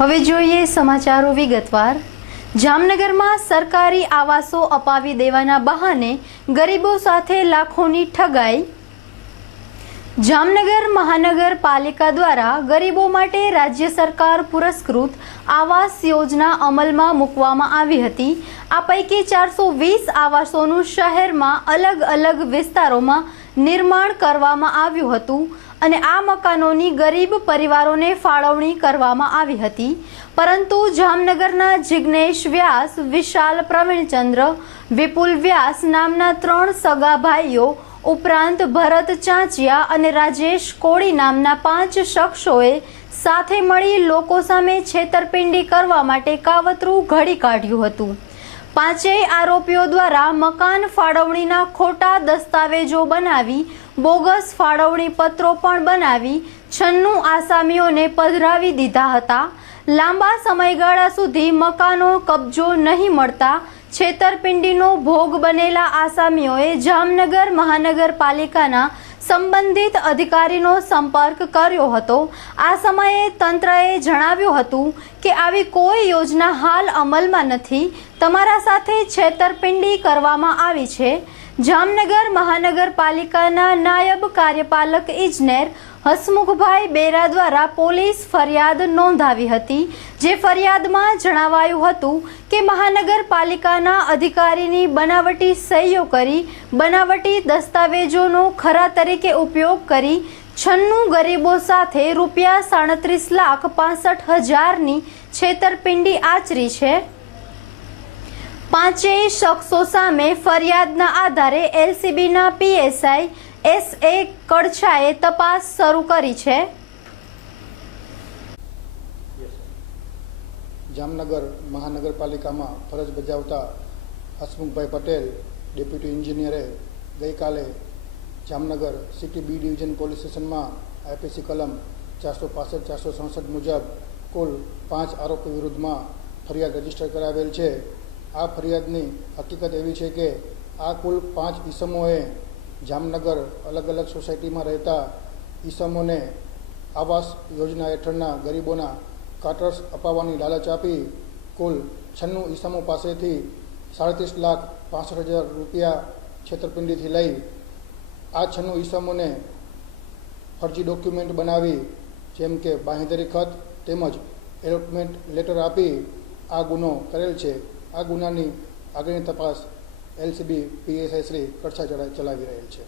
હવે જોઈએ સમાચારો વિગતવાર। જામનગરમાં સરકારી આવાસો અપાવી દેવાના બહાને ગરીબો સાથે લાખોની ઠગાઈ। જામનગર મહાનગરપાલિકા દ્વારા ગરીબો માટે રાજ્ય સરકાર પુરસ્કૃત આવાસ યોજના અમલમાં મૂકવામાં આવી હતી। આ પૈકી 420 આવાસોનું શહેરમાં અલગ અલગ વિસ્તારોમાં નિર્માણ કરવામાં આવ્યું હતું અને આ મકાનોની ગરીબ પરિવારોને ફાળવણી કરવામાં આવી હતી, પરંતુ જામનગરના જિગ્નેશ વ્યાસ, વિશાલ પ્રવીણચંદ્ર, વિપુલ વ્યાસ નામના 3 સગા ભાઈઓ ઉપરાંત ભરત ચાંચિયા અને રાજેશ કોળી નામના 5 શખ્સોએ સાથે મળી લોકો સામે છેતરપિંડી કરવા માટે કાવતરું ઘડી કાઢ્યું હતું। પાંચેય આરોપીઓ દ્વારા મકાન ફાળવણીના ખોટા દસ્તાવેજો બનાવી, બોગસ ફાળવણી પત્રો પણ બનાવી 96 આસામીઓને પધરાવી દીધા હતા। લાંબા સમયગાળા સુધી મકાનો કબજો નહીં મળતા છેતરપિંડીનો ભોગ બનેલા આસામીઓએ જામનગર મહાનગરપાલિકાના સંબંધિત અધિકારીનો સંપર્ક કર્યો હતો। આ સમયે તંત્રએ જણાવ્યું હતું કે આવી કોઈ યોજના હાલ અમલમાં નથી, તમારા સાથે છેતરપિંડી કરવામાં આવી છે। જામનગર મહાનગરપાલિકાના નાયબ કાર્યપાલક ઇજનેર હસમુખભાઈ બેરા દ્વારા પોલીસ ફરિયાદ નોંધાવી હતી, જે ફરિયાદમાં જણાવાયું હતું કે મહાનગરપાલિકાના અધિકારીની બનાવટી સહીઓ કરી, બનાવટી દસ્તાવેજોનો ખરા તરીકે ઉપયોગ કરી 96 ગરીબો સાથે ₹37,65,000ની છેતરપિંડી આચરી છે। પાંચેય શખ્સો સામે ફરિયાદના આધારે એલસીબીના પીએસઆઈ SA કડછાએ તપાસ શરૂ કરી છે। જામનગર મહાનગરપાલિકામાં ફરજ બજાવતા હસમુખભાઈ પટેલ, ડેપ્યુટી એન્જિનિયરે ગઈકાલે Jamnagar city B division police સ્ટેશનમાં આઈપીસી કલમ 465-467 મુજબ કુલ 5 આરોપી વિરુદ્ધમાં ફરિયાદ રજીસ્ટર કરાવેલ છે। આ ફરિયાદની હકીકત એવી છે કે આ કુલ 5 ઈસમોએ જામનગર અલગ અલગ સોસાયટીમાં રહેતા ઈસમોને આવાસ યોજના હેઠળના ગરીબોના ક્વાર્ટર્સ અપાવવાની લાલચ આપી કુલ 96 ઈસમો પાસેથી ₹37,65,000 છેતરપિંડીથી લઈ આ 96 ઈસમોને ફરજી ડોક્યુમેન્ટ બનાવી જેમ કે બાંહેધરી ખત તેમજ એલોટમેન્ટ લેટર આપી આ ગુનો કરેલ છે। આ ગુનાની આગળની તપાસ એલસીબી પીએસઆઈ શ્રી કડછા ચલાવી રહેલ છે।